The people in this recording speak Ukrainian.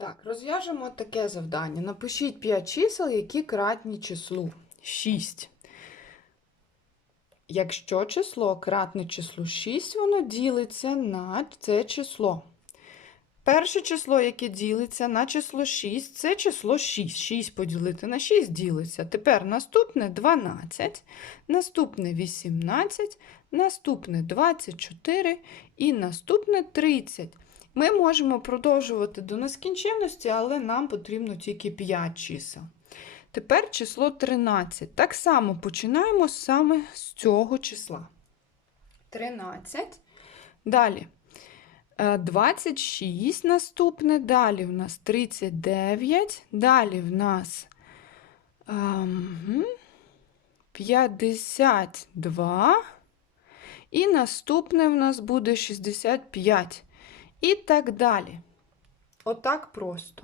Так, розв'яжемо таке завдання. Напишіть 5 чисел, які кратні числу 6. Якщо число кратне числу 6, воно ділиться на це число. Перше число, яке ділиться на число 6, це число 6. 6 поділити на 6 ділиться. Тепер наступне 12, наступне 18, наступне 24 і наступне 30. Ми можемо продовжувати до нескінченності, але нам потрібно тільки 5 чисел. Тепер число 13. Так само починаємо саме з цього числа. 13. Далі. Е, 26 наступне, далі в нас 39, далі в нас ем, 52, і наступне в нас буде 65. І так далі. Отак просто.